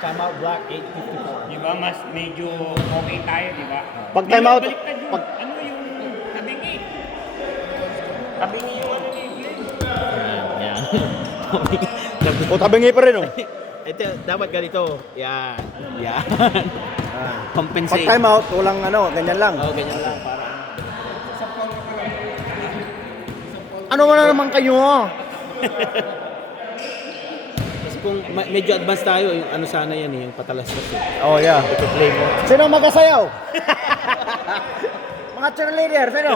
Timeout block 8:54. Di ba mas medyo okay tayo, di ba? Pag timeout, Baliktad yun. pag Ano yung tabingi? Tabingi yung ano ni Glenn. Yan. o tabingi pa rin oh. Ito, dapat ganito. Yan. Yan. Pag Compensate. time out, walang ano, ganyan lang. Oo, ganyan lang. Para Ano mo na naman kayo? kasi kung medyo advanced tayo, yung ano sana yan eh, yung patalastas eh. Oh, yeah. Ito play mo. Sino magasayaw? Mga cheerleader, sino?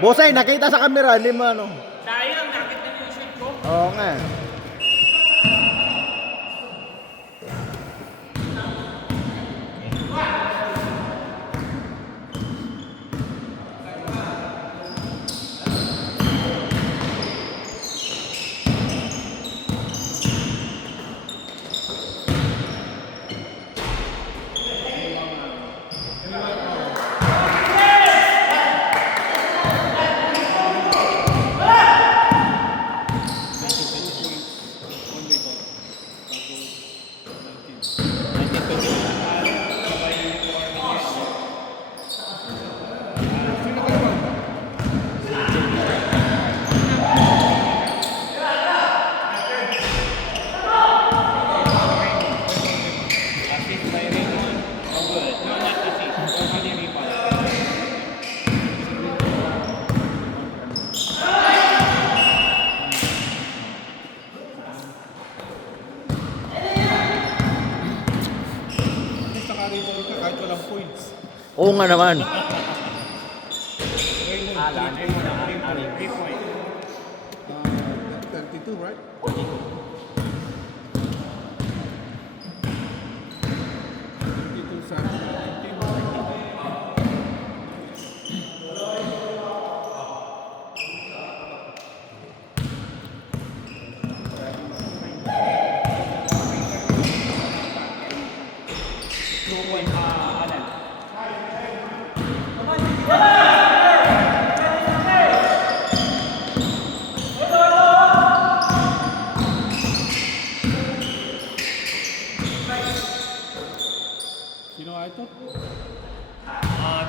Bosay, nakita sa camera, hindi mo ano. Sayang, nakita niyo yung shoot ko. Oo nga. Assist by Raymond. Oh, good. No, not assist. Only rebound. Oo nga naman. Alan. 3 points. 32, right? 32 sa 19. Alan. Sino nga ito?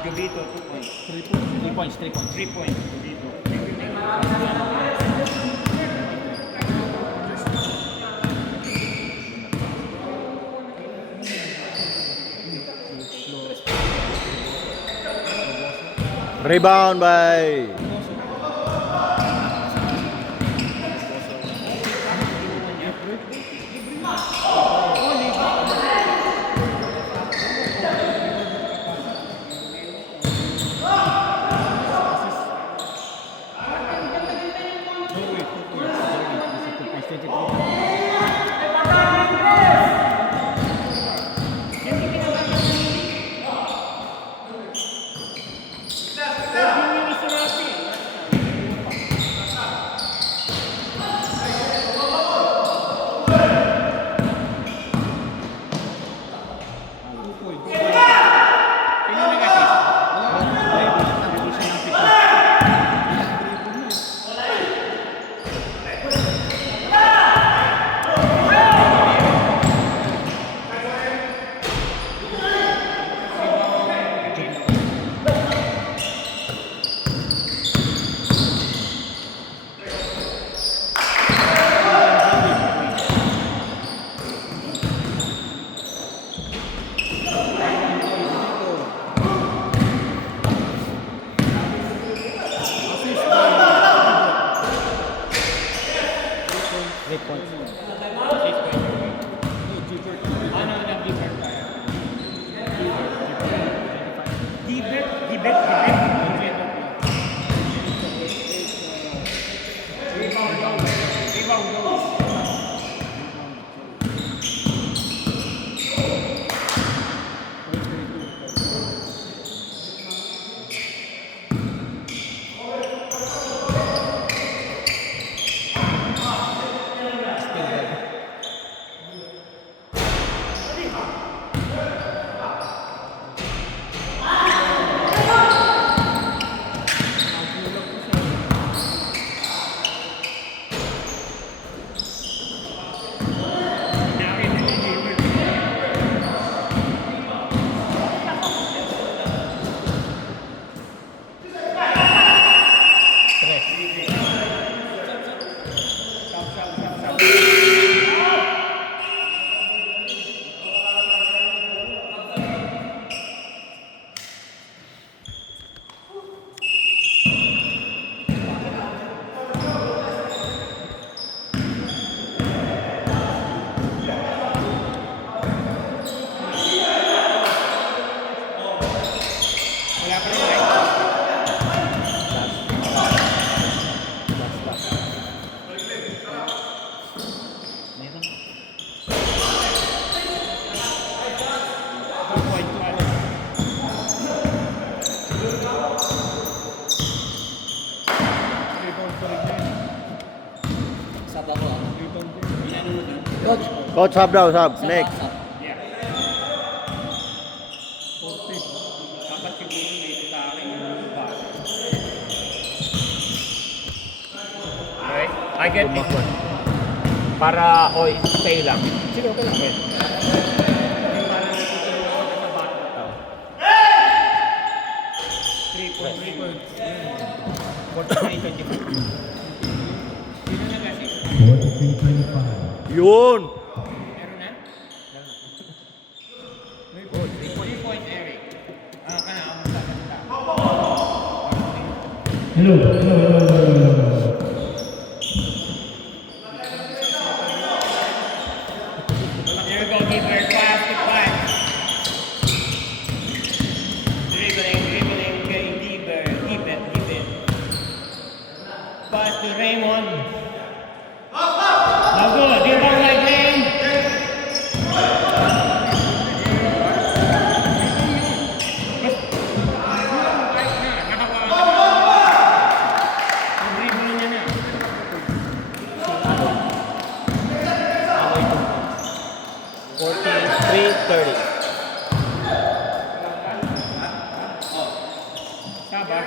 Gabito, 2 points. 3 points. 3 points, 3 points. 3 points. Gabito. Rebound by Gibet. Rebound goals. Now in the lead. Wala pa rin, right? Coach, sub daw, sub. Next. Yeah. Dapat siguro dito sa akin yung basa. Okay, I get this one. Para, sa'yo lang. Sige, okay lang. Okay. Yung parang natutulungan ko sa bata. 3 points. 49-25. Sino nag-assist? Yun. Meron na? 3 points, Eric. Kana, ang magsasalita. Here we go, keeper. Pass to pass. Dribbling, keeper. Keep it. Pass to Raymond. Now good. Rebound right lane. Dribbling niya na. 43-30. Saba.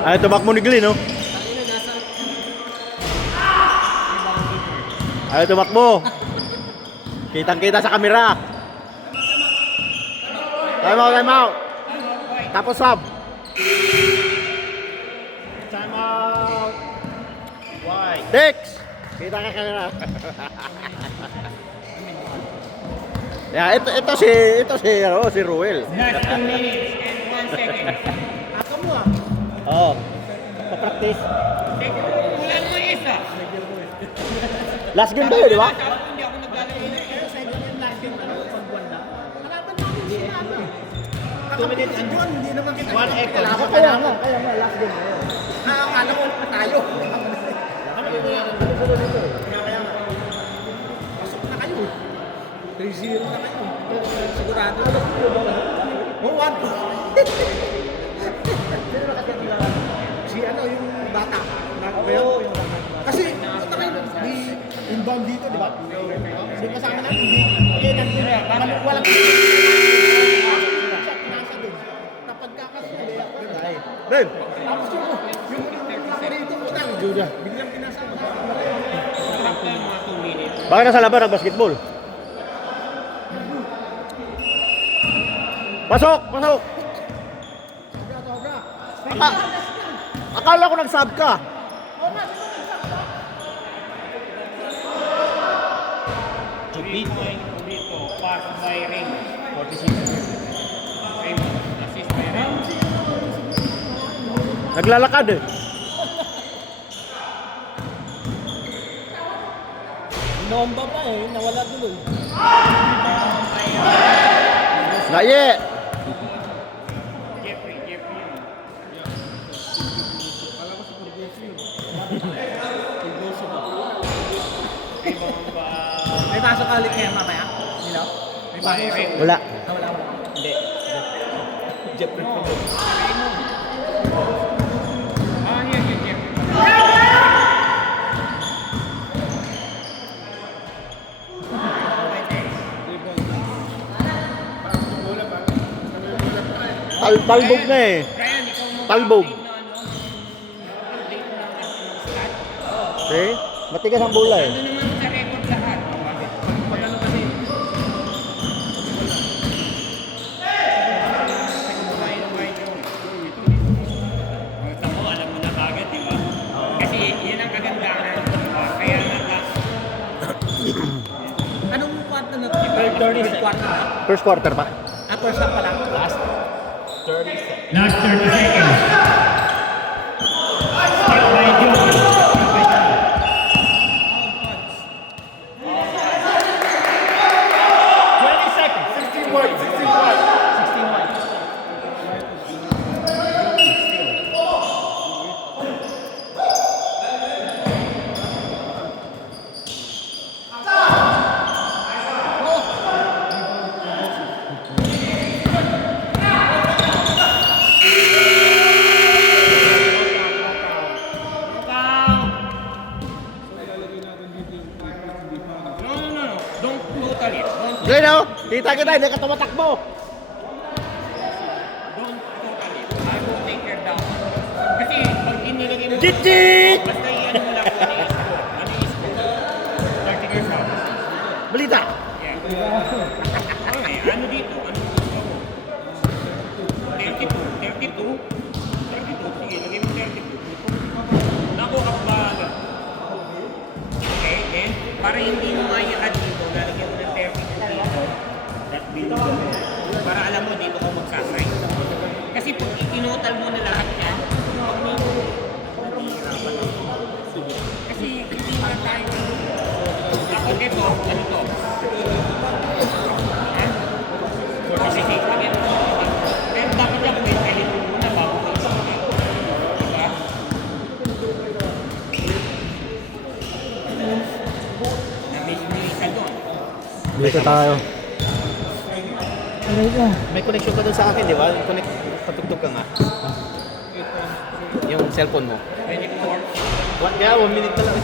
Ay, tumakbo ni Glenn, no? Ay, tumakbo. Kitang-kita sa kamera. Time out. Tapos sub. Time out. Why? Dex. Kita ka kamera. Yeah, si Ruel. Last 2 minutes and 1 second. Ako mo ah. Oh. Pa-practice. Wala naman isa. Last game tayo, di ba? Hindi ako naglalagay na. Pero sa inyo yung last game ano, pag buwan na. Kalaban namin sila ano. 2 minutes and hindi naman kita. 1 echo. Kaya nga, last game na yun. Akala ko tayo. Pasok na kayo. 3-0 na kayo. Sigurado. Oh, 1. Si ano yung bata. Oo. Kasi punta kayo di inbound dito, di ba? Hindi kasama namin. Hindi. Walang pinasa doon. Kapag kakasuli, Ben. tapos yung rito utang, Judah. Biglang pinasama. After mga 2 minutes. Baka nasa laban ng basketball. Pasok! Akala ko nag-sub ka. Dito, pass by Raymond. 46. Raymond, assist by Raymond. Naglalakad eh. Nomba pa eh, nawala tuloy. Not yet. Jeffrey yun. Kala ko si Purgoso yun. Purgoso ba? Ibang ba? May pasok ka ulit kaya mamaya? Nilo? May pasok. May- Wala. Wala. Hindi. Jeffrey No. Purgoso. Yan, Jeffrey. Talbog na eh. Brian, ikaw mo Talbog. update na update ng stat. Okay? Matigas ang bola eh. Ano naman sa record lahat? Pag ano kasi, Tamo, alam mo na kagad, di ba? Kasi yan ang kagandahan. Kaya nga anong quarter na to? Third quarter na? First quarter pa. First half pa lang? Last. 30 seconds. Last 30 seconds. Step by Joe. 20 seconds. 16 wide. No. Don't total it. Glenn oh, kita kita, hindi ka tumatakbo. Don't total it. I will take care down. Kasi pag inilagay mo... Jit! Basta i-ano mo lang kung ano is 30 years out. Balita. Yeah. Okay, ano dito? Ano gusto mo? 32. 32. Sige, lagay mo 32. Naku, kapaga. Okay, then, para hindi mo maiakad dito, lalagyan mo ng 32 dito. That dito. Para alam mo dito kung magsasay. Kasi pag itinotal mo na lahat yan, pag may nahihirapan ako. Kasi hindi na tayo. Ako dito, ano to? Ha? 46. Lagyan mo 46. Pero dapat ako may talin mo muna bago ko isakay. Diba? Na-miss mo yung isa doon. Dito tayo. May connection ka doon sa akin, di ba? Connect, patugtog ka nga. Yung cellphone mo. 24. Kaya 1 minute ka lang.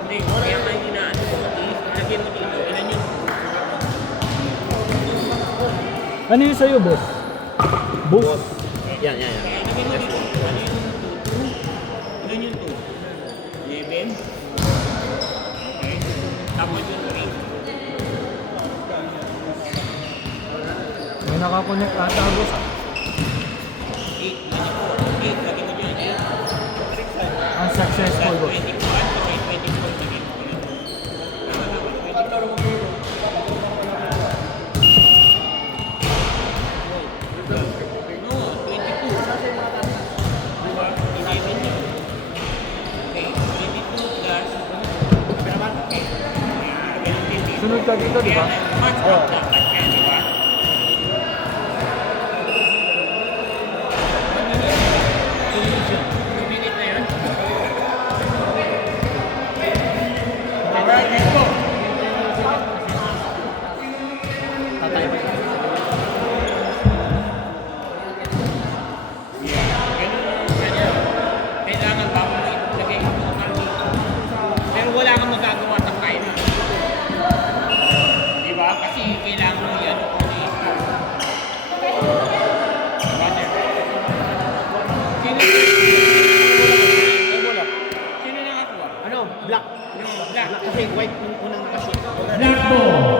Hindi, kaya nga hindi na ano. Lagyan mo dito. Ilan yun? Ano yung sa'yo, boss? Boss. Yan. Kaya lagyan mo dito. Ano yung 2? Ilan yung 2? 11? Okay. Tapos yung 3. May nakakonect ata, boss. 8. Lagyan mo dyan. 8. Unsuccessful, 24. Kasi 24 lagyan mo ulit. Tama. 24. No, 22. Diba? 11 yun. Okay, 22 plus. Okay. Ganun din dito. Sunod ka dito, di ba? Kaya match up dapat yan, di ba? 2 minutes na yun. Alright, let's go. Kailangan bago mo ilagay yung total dito. Pero wala kang magagawa ng kaya na. Di ba? Kasi kailangan mo yan kung Roger. Sino nakakuha? Ano? Black. Yung black. Kasi white yung unang nakashoot. Black ball.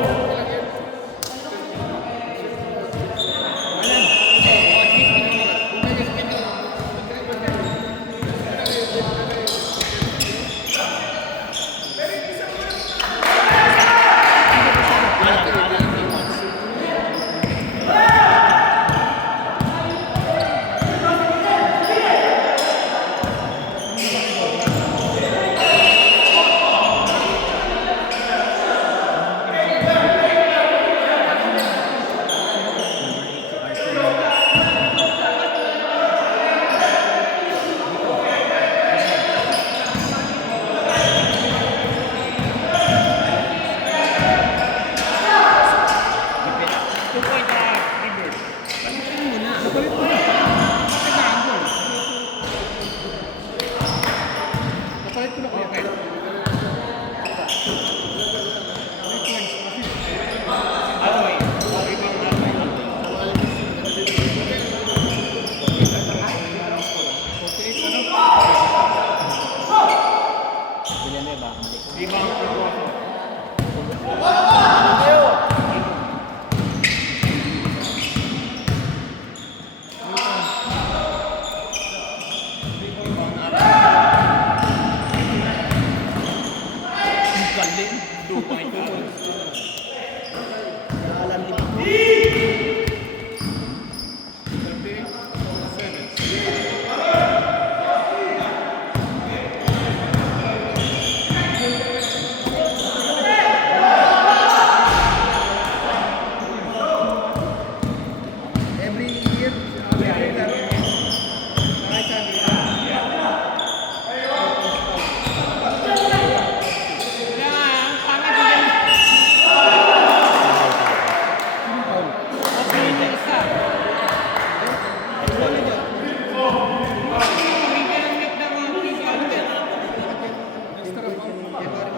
2-point foul. Alam di ba? Every year, Kaya nga, ang pangit din. Okay, yung isa. Hindi ka lang net ng mga physical.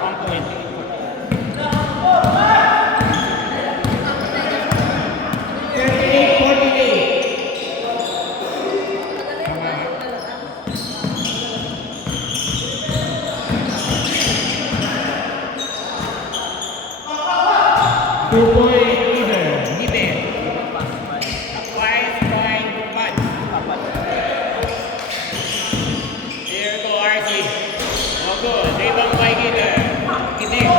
One point. Even. Twice point punch. Here go RC. Oh good. Rebound by Gider. Gider.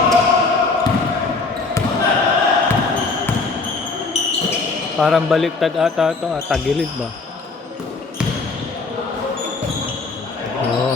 Parang baliktad ata ito. Tagilid ba? Oo.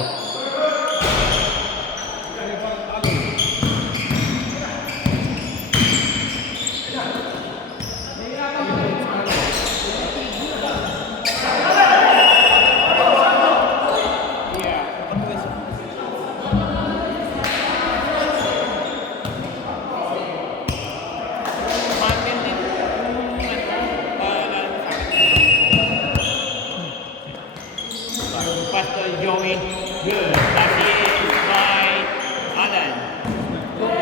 Martin din. Pastor Joey. Good. Assist by Alan. 2.5.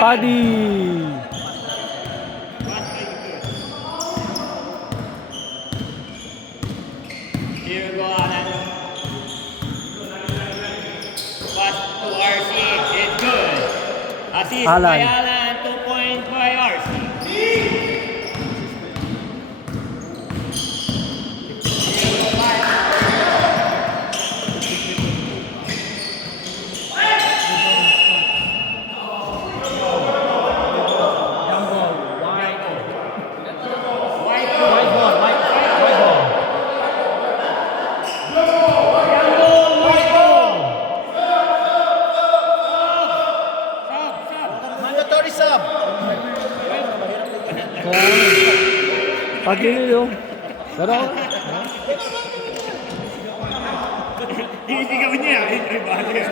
Paddy! Here go Alan. Pass to RC. It's good. Assist by Alan. Alan. 2 points by RC. Mandatory sub. Tagilid yung. Pero, Hindi ka niya. Ay, bale.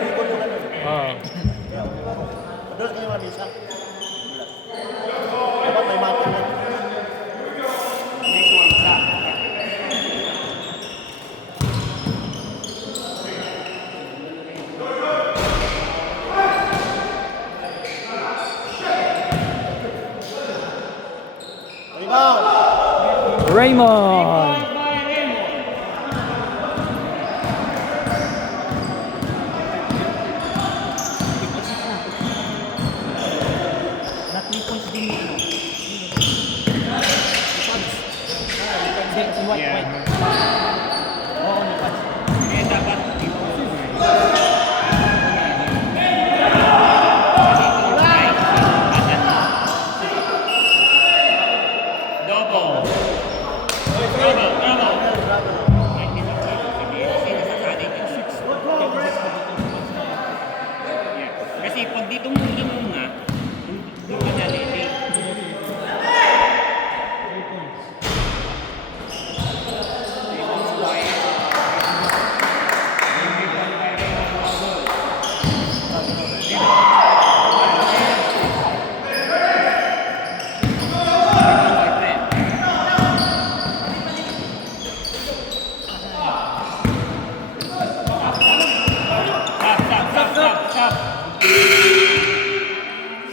Doon kayo mabisa. Dapat may mata na. Next one, stop. Rebound. Raymond! Point by Raymond. Na 3 points din yun. Yeah. Oo, napansin. Eh, dapat double.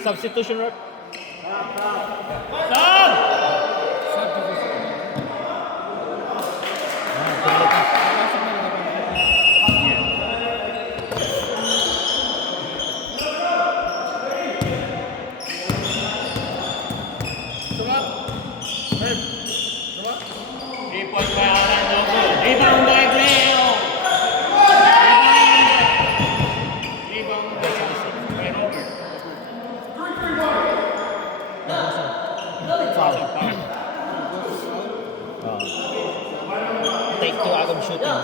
Substitution rep. Three-point by Alan, no good. Rebound by Cleo. Rebound by Robert. Foul. Take two agad shooting.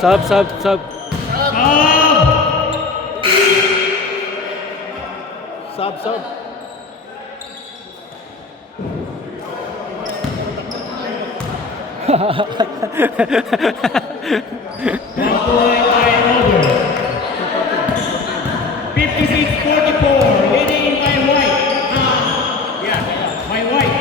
Sub. Sub. Point by Robert. 56-44. Leading by White. Yeah, by White.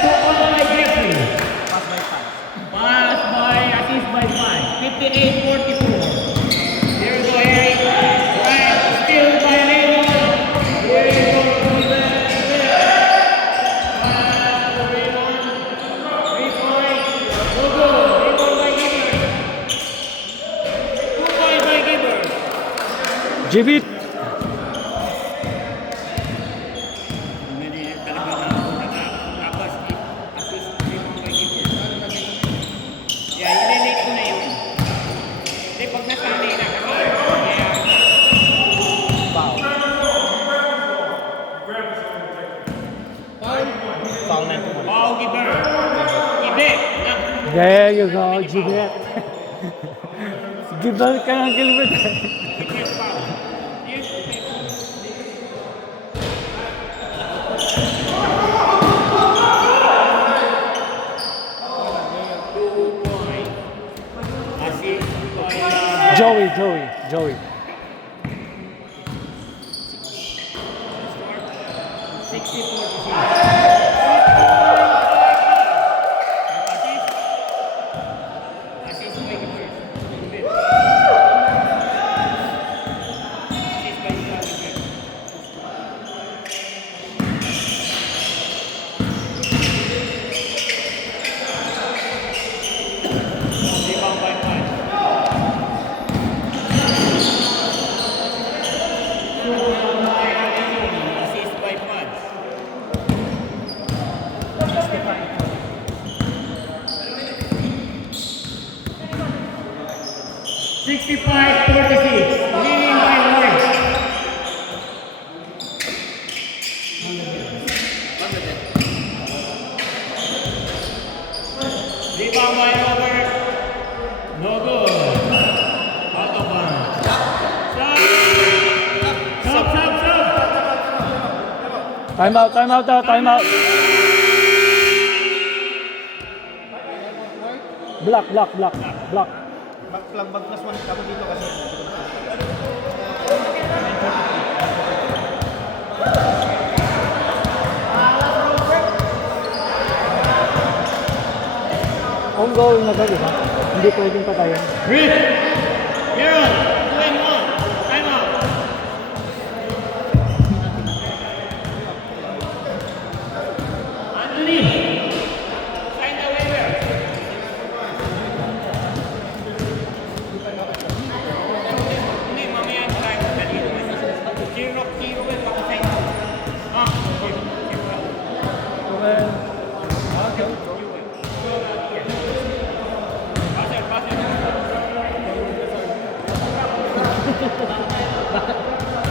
Two-point by Jeffrey. Pass by, assist by 5. 58-44. There you go, Eric. Right, still by Raymond. There you go, pass to Raymond. 3-point. No good. Rebound by Gibber. 2-point by Gibber. Jibit. Hindi talaga tapos assist rebound by Gibber. Yeah, ililate ko na yun. Hindi, pag nasanay na kasi. Yeah. Foul. Foul na ito. Wow, Gibber. Gibber. There you go, Jibet. Gibal ka ng Gilbert. Gibber foul. Yes, assist by Joey. 65-46. Leading by White. Rebound by Robert. No good. Out of bounds. Sub. Time out. Block. Maglas one ako dito kasi. Ongoing na ba, di ba? Hindi pwedeng patayin. Rip. Meron. 2-1. Time out. Anthony. Sign the waiver. Hindi, mamaya yung time. Dali. Zero yung pag-sign.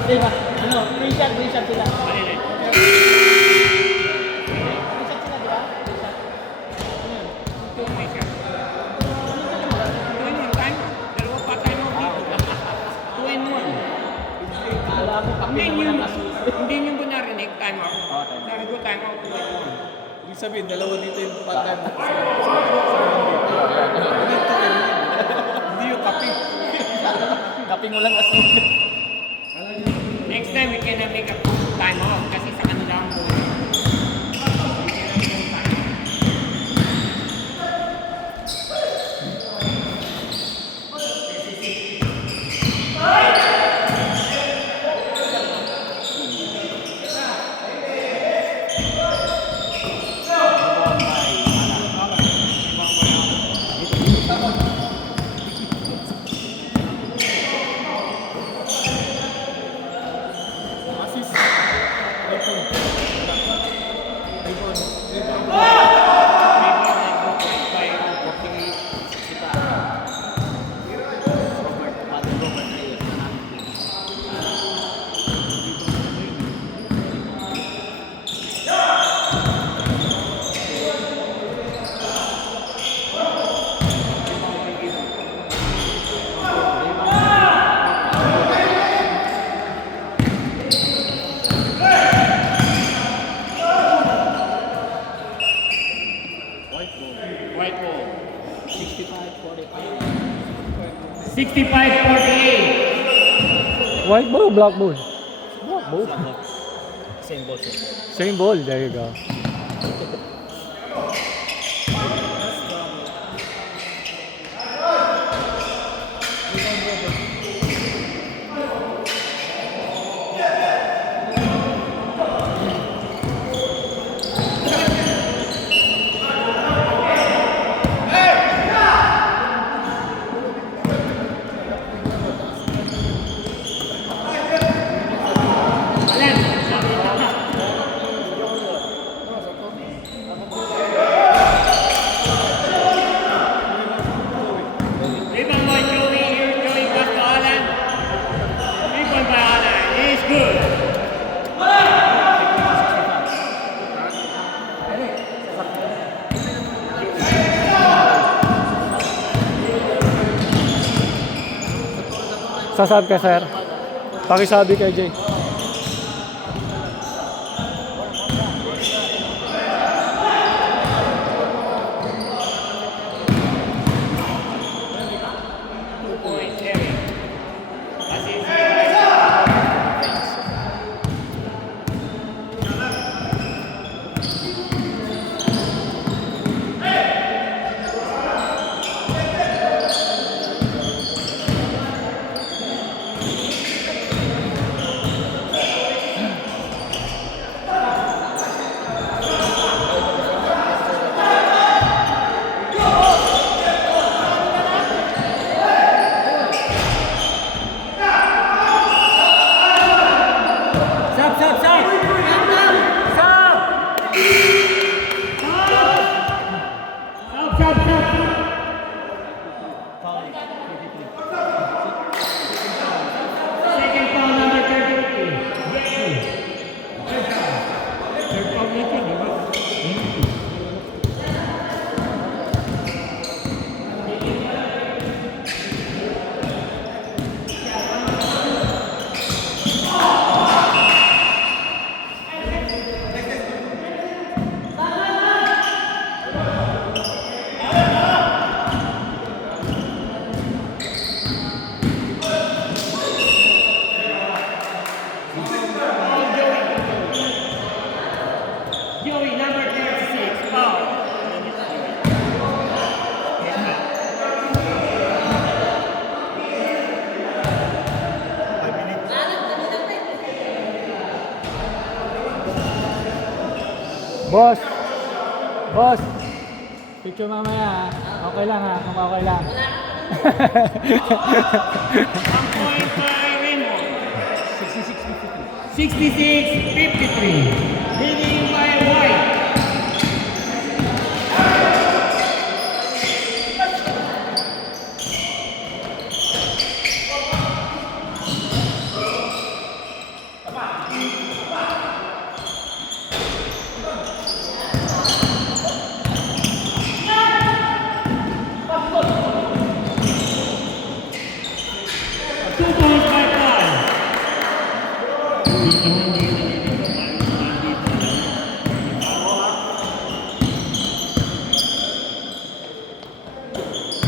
Diba? Free shot sila. Malilin. May shot. 2-in-1 time. Dalawa pa time out dito. 2-in-1. Hindi nyo ba narinig time out? Narinig ko time out 2-in-1. Ibig sabihin, dalawa dito yung part-time. Hindi yung kapi. Kaping mo lang kasi. 65-48. White ball or black ball? Black ball. Same ball. Same ball. There you go. Rebound by Joey. Here's Joey pass to Alan. 3-point by Alan. He's good. Sasab ka, sir. Pakisabi kay Jay. Point, Terry. That's it. Second foul, number 33. Third foul natin, di ba? Joey, number 36, foul. Boss! Boss! Picture mamaya ha. Okay lang ha. Kung okay lang. 1 point by Raymond. 66-53. Leading by White. Two points by five.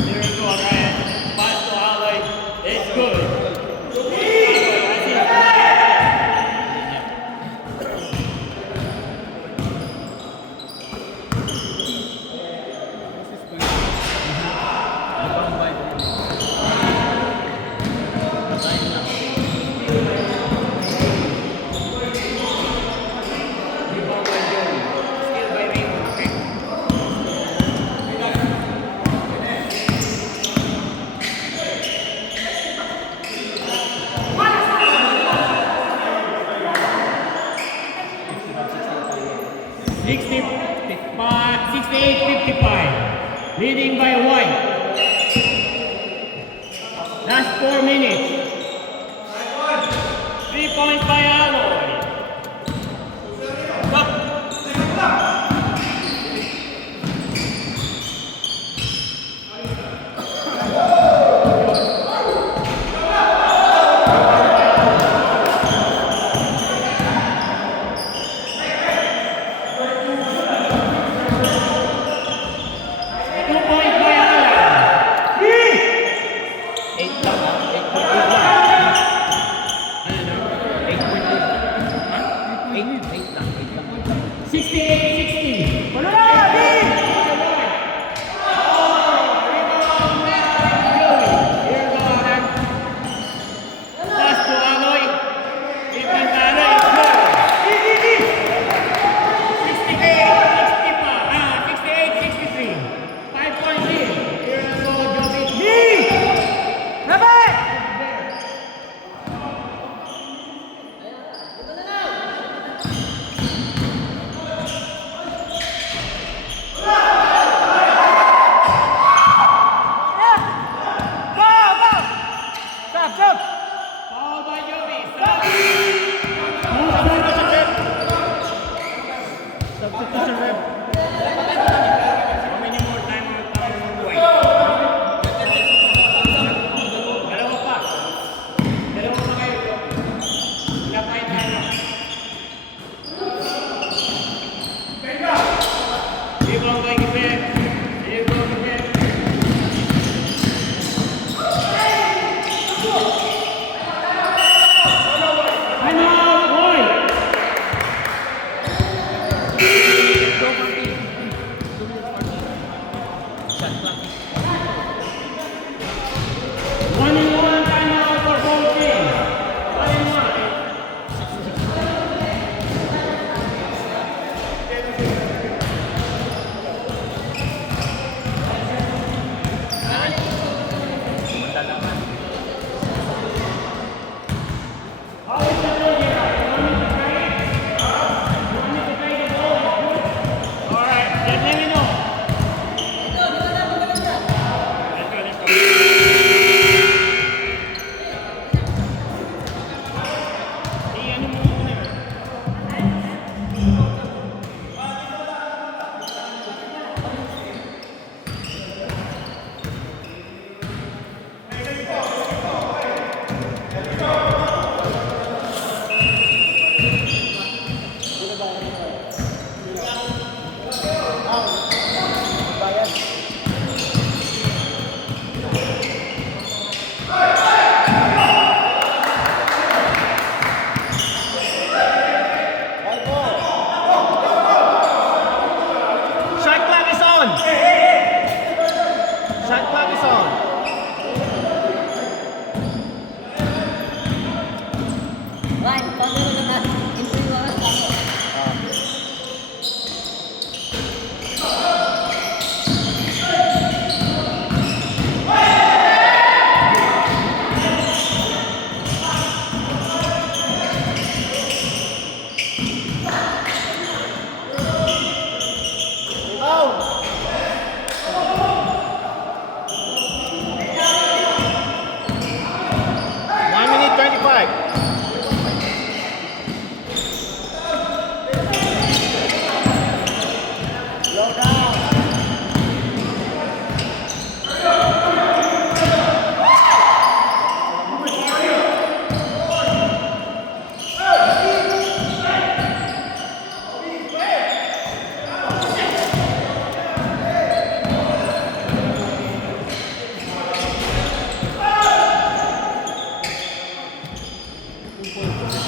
There you go, Ryan. Pass to Alloy. It's good. Still by Raymond, okay? Sixty-five, 68-55. Leading by White. Last 4 minutes. 3 points by Alloy. Two points by Alan.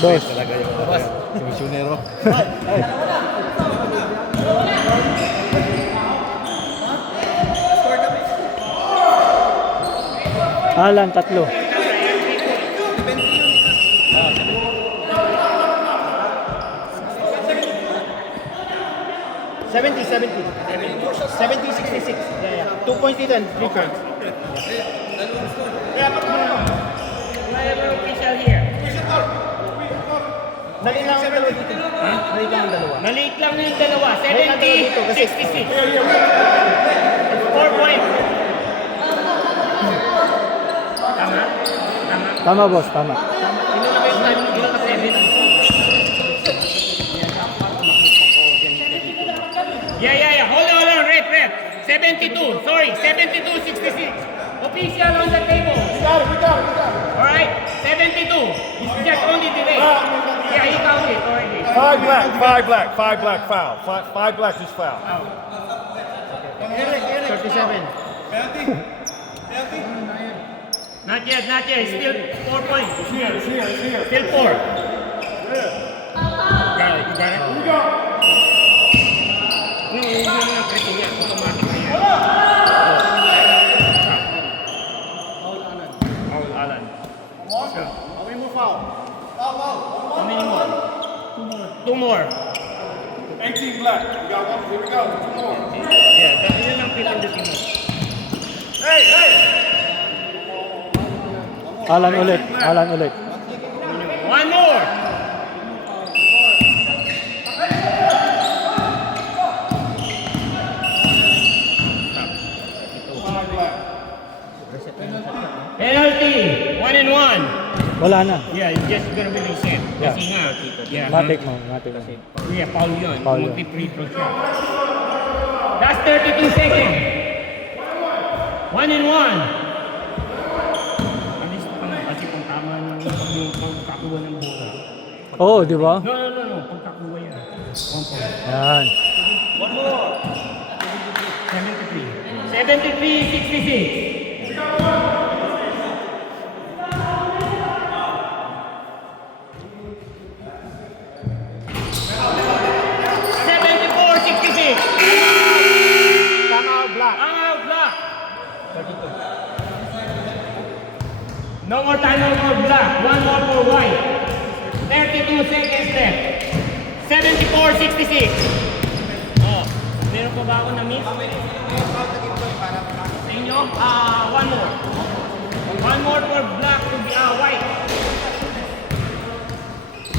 Dos. Talaga yung misyonero. Alan, tatlo. Seventy, 66. Yeah. 2 points dito and 3 points. Whatever official here. Dali lang ang dalawa dito. Dali lang ang dalawa. Maliit lang yung dalawa. Maliit lang dalawa dito kasi- 70, 66. 4 points. Tama? Tama. Tama, boss, tama. Ilan na ba yung time? Ilan na 7? Yeah. Hold on, rep. 72. Sorry, 72, 66. Official on the table. We got it. Alright? 72. It's just only delay. Yeah, he counted already. 5 black, foul. 5 black is foul. 37. Not yet. Still 4 points. Still 4. Got it. Here we go. No, hindi mo na pressing yan. Automatic na yan. Foul, Alan. Okay mo foul. How many more? 2 more. 18 black. We got one. Here we go. 2 more. Yeah, yun lang pinandutin mo. Alan ulit. 1 more. Penalty. 1 and 1. Wala na. Yeah, it's just gonna be reset. Yeah. Kasi nga, yeah. Matik mo. Yeah, foul yun. Foul yun. Mag-free throw siya. That's 32 seconds. 1 and 1. Alis pa nga kasi kung tama yung pagkakuha ng bola. Oo, di ba? No. Pagkakuha yan. 1 point. Yan. 73, 66. No more time, no more black. 1 more for white. 32 seconds left. 74, 66. Oh, meron pa ba ako na-miss? Sa inyo? 1 more. 1 more for black to be white.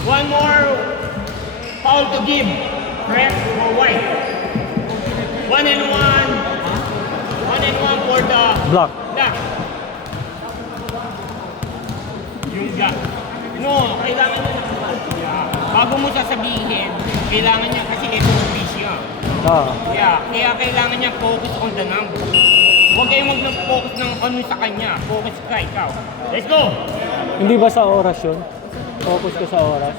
1 more foul to give. Correct? For white. 1 and 1. 1 and 1 for the Block. black. Yung jack. No, kailangan niya bago mo sasabihin, kailangan niya kasi ito siya. Kaya kailangan niya focus on the number. Huwag kayong mag-focus ng ano sa kanya. Focus ka, ikaw. Let's go! Hindi ba sa oras yun? Focus ka sa oras.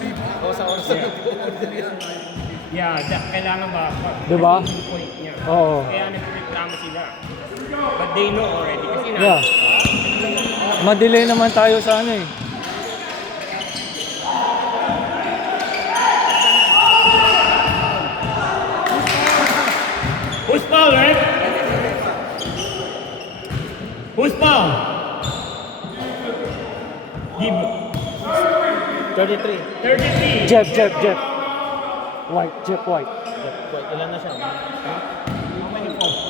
Kailangan ba? Diba? Yung point niya. Oo. Kaya nagreklamo sila. But they know already. Kasi Yeah. Madelay naman tayo sa ano eh. Who's foul, right? Who's foul? Give. 33. 33. Jeff. Jeff White. Ilan na siya?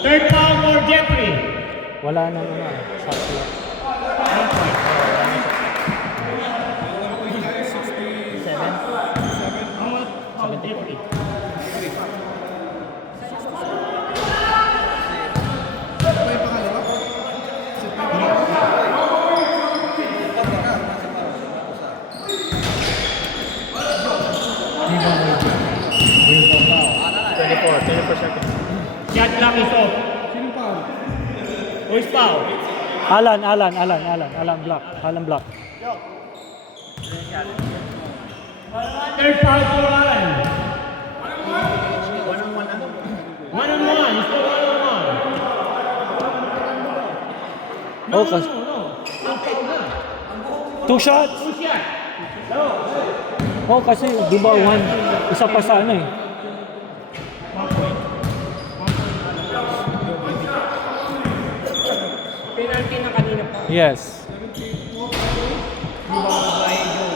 Third foul for Jeffrey. Wala na naman. Sakto lang. 7. Foul Jeffrey. Shot clock is off. Who's foul? Alan Black. Third foul for Alan. 1-on-1. It's still 1-on-1. Oh, kas- No. Two shots. Two shot. No. Oh, kasi di ba one, isa pa sa ano eh. Penalty na kanina pa. Yes. Di ba babae yun?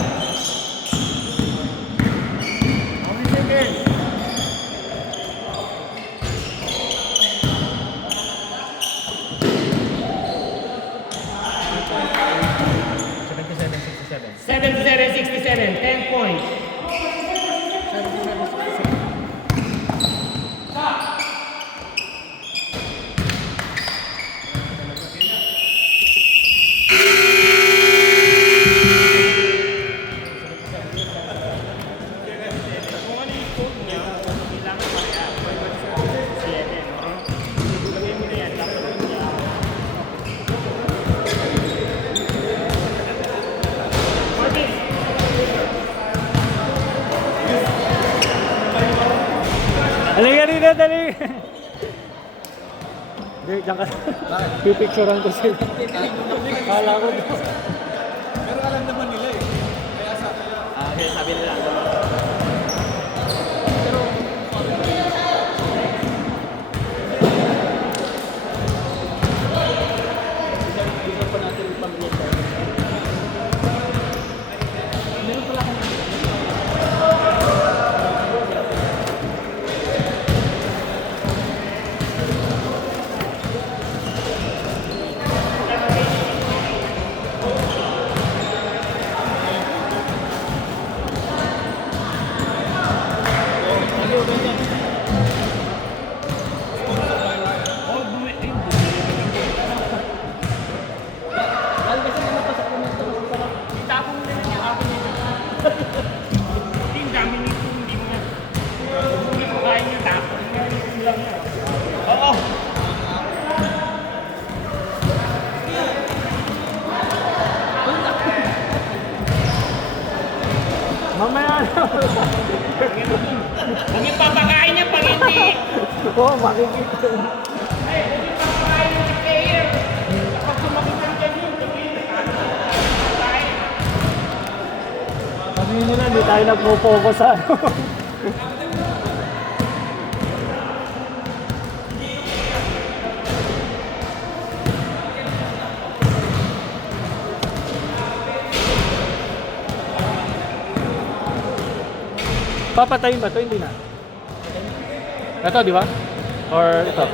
Seven to 67, 10 points. Kung ano yung scope niya, kailangan kaya. 7, no? Ilagay mo na yan, dapat mo niya. Martin! Halika rito, dali! Hindi, diyan ka. Pipicturean ko sila. Kala ko. Pero alam naman nila eh. Kaya sabi nila. Itapon mo na lang yung akin nito. Hindi, ang dami nito, hindi mo na. Hindi mo kaya niya tapon. Hindi lang yan. Oo. Mamaya na. Huwag yung papakain niya pag hindi. Oo, makikita. Ay, huwag yung papakain niya sa player. Kapag sumakit ang ganyan, sabihin na papakain. Sabihin nila, hindi tayo nagpo-focus sa ano. Papatayin ba ito? Hindi na. Ito, di ba? Or ito?